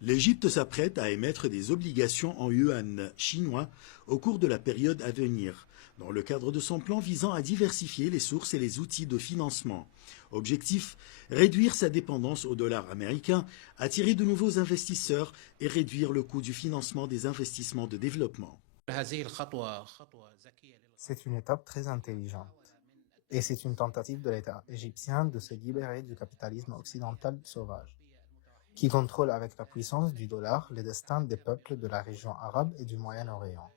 L'Égypte s'apprête à émettre des obligations en yuan chinois au cours de la période à venir, dans le cadre de son plan visant à diversifier les sources et les outils de financement. Objectif, réduire sa dépendance au dollar américain, attirer de nouveaux investisseurs et réduire le coût du financement des investissements de développement. C'est une étape très intelligente. Et c'est une tentative de l'État égyptien de se libérer du capitalisme occidental sauvage, qui contrôle avec la puissance du dollar les destins des peuples de la région arabe et du Moyen-Orient.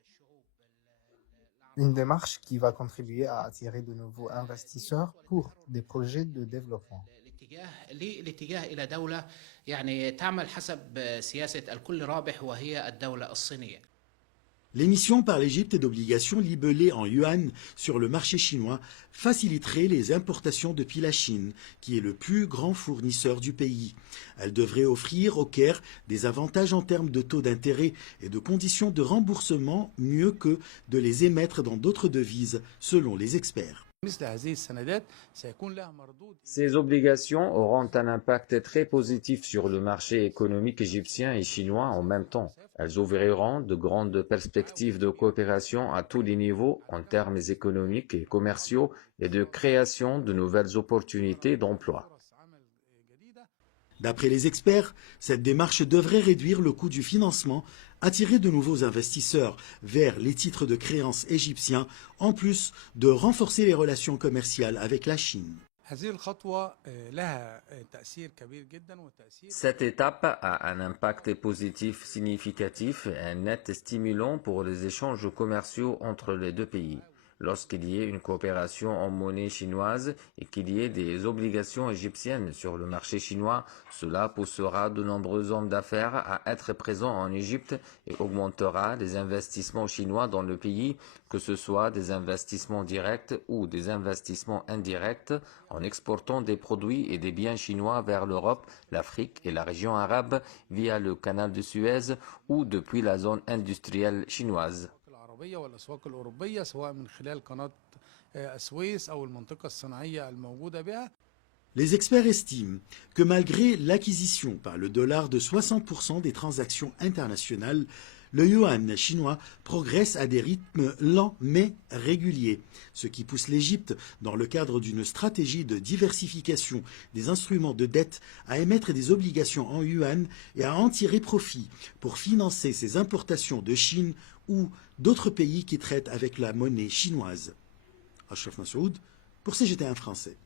Une démarche qui va contribuer à attirer de nouveaux investisseurs pour des projets de développement. الاتجاه إلى دولة يعني تعمل حسب سياسة الكل رابح وهي الدولة الصينية. L'émission par l'Égypte d'obligations libellées en yuan sur le marché chinois faciliterait les importations depuis la Chine, qui est le plus grand fournisseur du pays. Elle devrait offrir au Caire des avantages en termes de taux d'intérêt et de conditions de remboursement mieux que de les émettre dans d'autres devises, selon les experts. Ces obligations auront un impact très positif sur le marché économique égyptien et chinois en même temps. Elles ouvriront de grandes perspectives de coopération à tous les niveaux en termes économiques et commerciaux et de création de nouvelles opportunités d'emploi. D'après les experts, cette démarche devrait réduire le coût du financement, attirer de nouveaux investisseurs vers les titres de créances égyptiens, en plus de renforcer les relations commerciales avec la Chine. Cette étape a un impact positif significatif et un net stimulant pour les échanges commerciaux entre les deux pays. Lorsqu'il y ait une coopération en monnaie chinoise et qu'il y ait des obligations égyptiennes sur le marché chinois, cela poussera de nombreux hommes d'affaires à être présents en Égypte et augmentera les investissements chinois dans le pays, que ce soit des investissements directs ou des investissements indirects, en exportant des produits et des biens chinois vers l'Europe, l'Afrique et la région arabe via le canal de Suez ou depuis la zone industrielle chinoise. والأسواق الأوروبية سواء من خلال قناة السويس أو المنطقة الصناعية الموجودة بها. Les experts estiment que malgré l'acquisition par le dollar de 60% des transactions internationales, le yuan chinois progresse à des rythmes lents mais réguliers, ce qui pousse l'Égypte, dans le cadre d'une stratégie de diversification des instruments de dette, à émettre des obligations en yuan et à en tirer profit pour financer ses importations de Chine ou d'autres pays qui traitent avec la monnaie chinoise. Ashraf Massoud pour CGT1 français.